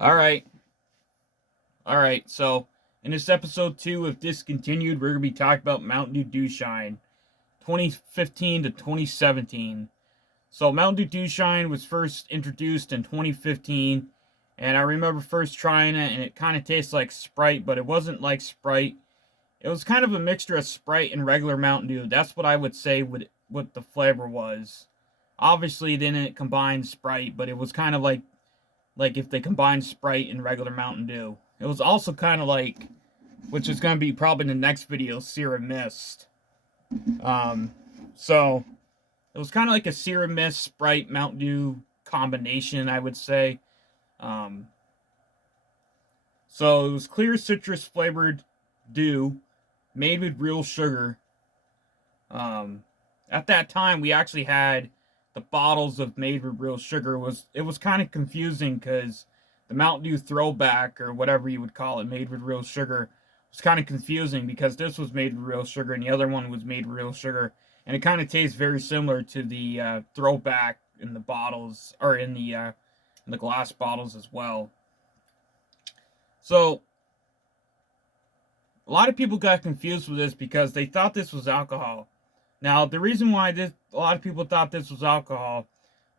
All right. All right. So, in this episode 2 of Discontinued, we're going to be talking about Mountain Dew Dewshine 2015 to 2017. So, Mountain Dew Dewshine was first introduced in 2015, and I remember first trying it, and it kind of tastes like Sprite, but it wasn't like Sprite. It was kind of a mixture of Sprite and regular Mountain Dew. That's what I would say what the flavor was. Obviously, they didn't combine Sprite, but it was kind of like if they combined Sprite and regular Mountain Dew. It was also kind of like, which is going to be probably in the next video, Serum Mist. Um, so it was kind of like a Serum Mist Sprite Mountain Dew combination, I would say. Um, so it was clear citrus flavored dew made with real sugar. Um, at that time, we actually had the bottles of made with real sugar. It was kind of confusing because the Mountain Dew throwback or whatever you would call it, made with real sugar, was kind of confusing because this was made with real sugar and the other one was made with real sugar, and it kind of tastes very similar to the throwback in the bottles or in the glass bottles as well. So a lot of people got confused with this because they thought this was alcohol. Now, the reason why a lot of people thought this was alcohol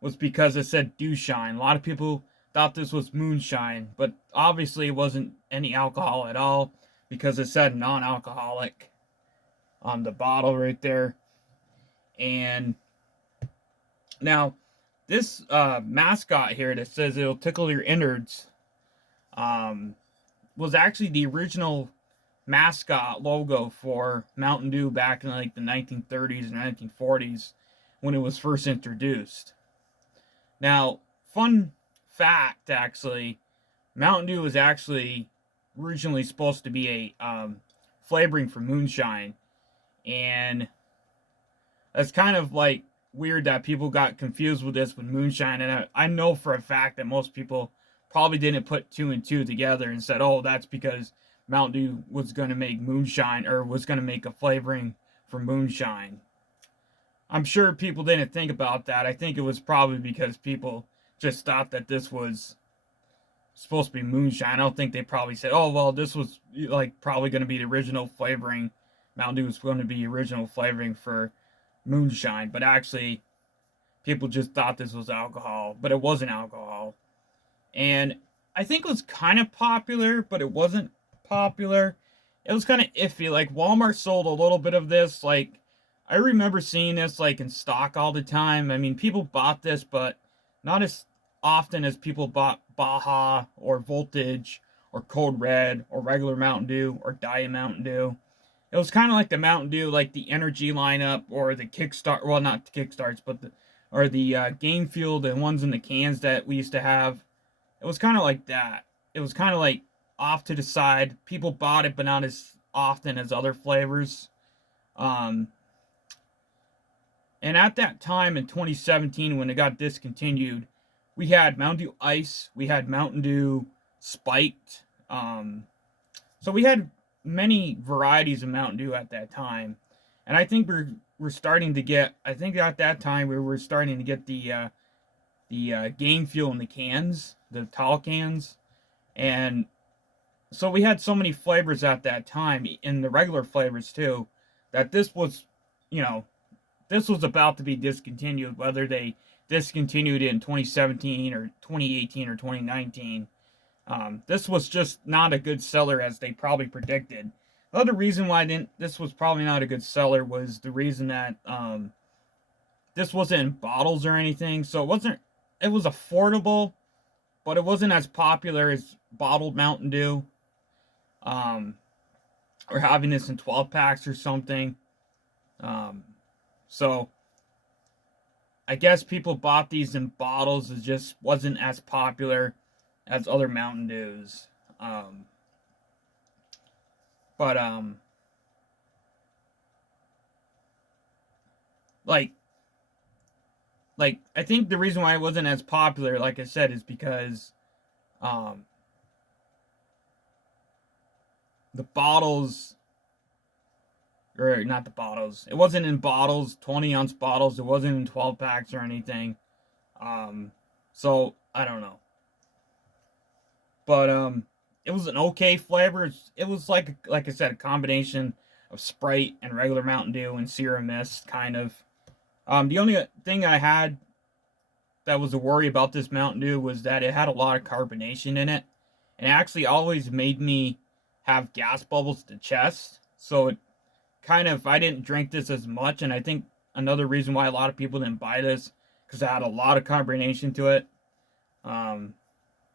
was because it said Dewshine. A lot of people thought this was moonshine, but obviously it wasn't any alcohol at all because it said non-alcoholic on the bottle right there. And now, this mascot here that says it'll tickle your innards was actually the original mascot logo for Mountain Dew back in like the 1930s and 1940s when it was first introduced. Now, fun fact actually, Mountain Dew was actually originally supposed to be a flavoring for moonshine, and it's kind of like weird that people got confused with this with moonshine, and I know for a fact that most people probably didn't put two and two together and said, oh, that's because Mountain Dew was going to make moonshine or was going to make a flavoring for moonshine. I'm sure people didn't think about that. I think it was probably because people just thought that this was supposed to be moonshine. I don't think they probably said, oh, well, this was like probably going to be the original flavoring. Mountain Dew was going to be original flavoring for moonshine. But actually, people just thought this was alcohol, but it wasn't alcohol. And I think it was kind of popular, but it wasn't popular. It was kind of iffy. Like Walmart sold a little bit of this. Like I remember seeing this like in stock all the time. I mean, people bought this, but not as often as people bought Baja or Voltage or Code Red or regular Mountain Dew or Diet Mountain Dew. It was kind of like the Mountain Dew, like the energy lineup or the Kickstart. Well, not the Kickstarts, but the Game Fuel, the ones in the cans that we used to have. It was kind of like that. It was kind of like off to the side. People bought it, but not as often as other flavors. Um, and at that time in 2017, when it got discontinued, we had Mountain Dew Ice, we had Mountain Dew Spiked. So we had many varieties of Mountain Dew at that time, and I think we're starting to get. I think at that time we were starting to get the Game Fuel in the cans, the tall cans, and so we had so many flavors at that time, in the regular flavors too, that this was, you know, this was about to be discontinued, whether they discontinued it in 2017 or 2018 or 2019. This was just not a good seller as they probably predicted. The other reason why this was probably not a good seller was the reason that this wasn't in bottles or anything, so it was affordable, but it wasn't as popular as bottled Mountain Dew. Or having this in 12 packs or something. So I guess people bought these in bottles. It just wasn't as popular as other Mountain Dews. But like I think the reason why it wasn't as popular, like I said, is because um the bottles, or not the bottles, it wasn't in bottles, 20-ounce bottles, it wasn't in 12 packs or anything. So I don't know. But it was an okay flavor. It was like I said, a combination of Sprite and regular Mountain Dew and Sierra Mist, kind of. The only thing I had that was a worry about this Mountain Dew was that it had a lot of carbonation in it, and it actually always made me have gas bubbles to chest. So it kind of, I didn't drink this as much, and I think another reason why a lot of people didn't buy this because it had a lot of carbonation to it. Um,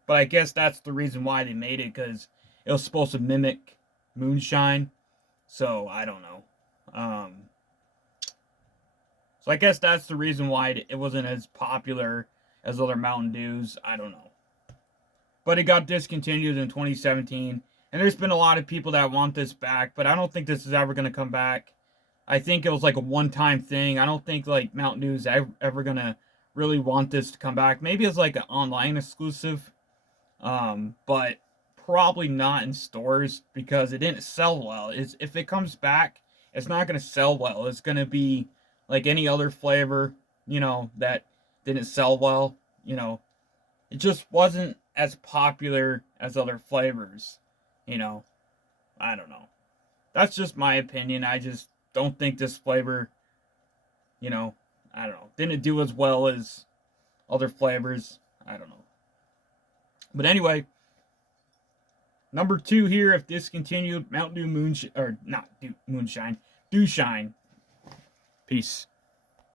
but I guess that's the reason why they made it, because it was supposed to mimic moonshine. So I don't know. So I guess that's the reason why it wasn't as popular as other Mountain Dews. I don't know. But it got discontinued in 2017. And there's been a lot of people that want this back, but I don't think this is ever going to come back. I think it was like a one-time thing. I don't think like Mountain Dew is ever going to really want this to come back. Maybe it's like an online exclusive, but probably not in stores because it didn't sell well. If it comes back, it's not going to sell well. It's going to be like any other flavor, that didn't sell well. It just wasn't as popular as other flavors. I don't know. That's just my opinion. I just don't think this flavor, I don't know, didn't do as well as other flavors. I don't know. But anyway, number 2 here, if discontinued, Mountain Dew Moonshine, or not Moonshine, Dewshine. Peace.